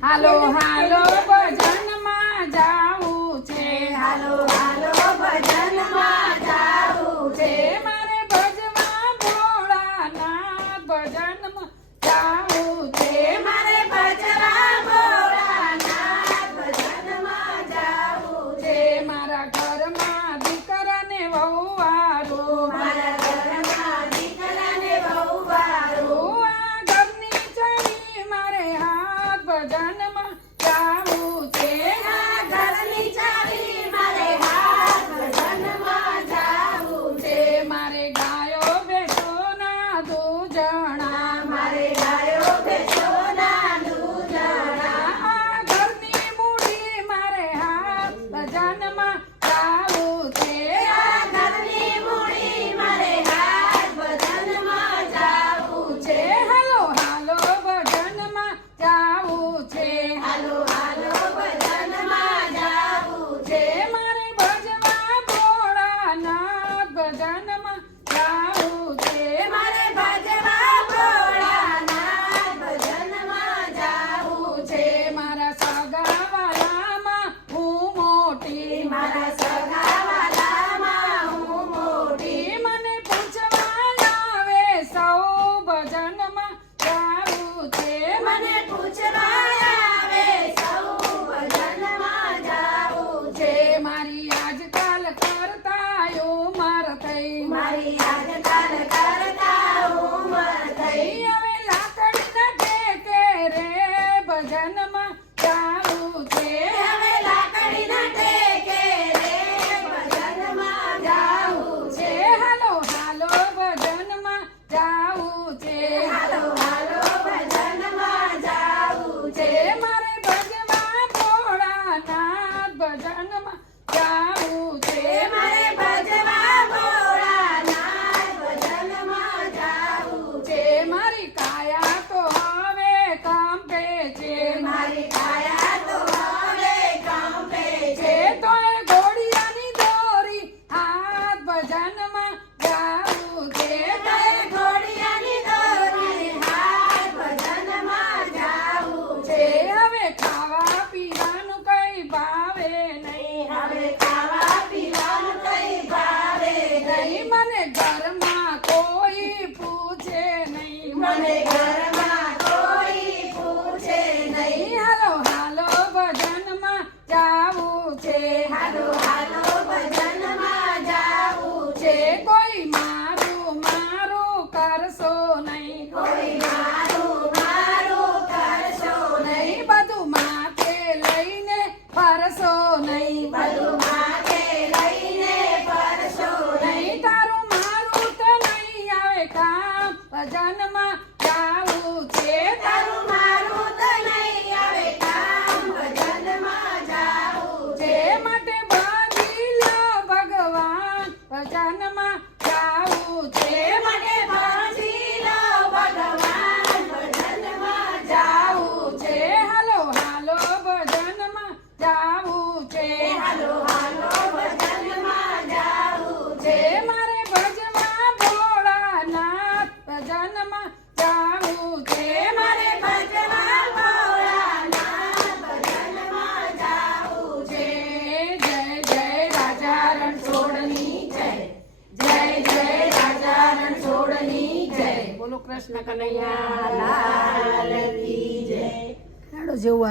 હાલો હાલો cehenneme ભજન તાર થઈ મારી યાદ કરતા ઉમર થઈ. હવે લાકડી ના ટેકે રે ભજનમાં. મારી કાયા તો હવે કાંપે છે તો ગોળિયાની દોરી હાથ ભજનમાં કોઈ મારું મારું કરશો નહીં. કોઈ મારું મારું કરશો નહીં. બધું માથે લઈને ફરશો નહીં. બધું માથે લઈને ફરશો નહીં. તારું મારું તો નહીં આવે કામ. ભજનમાં લાલ છોડની જય. બોલો કૃષ્ણ કનૈયા લાલ કી જય.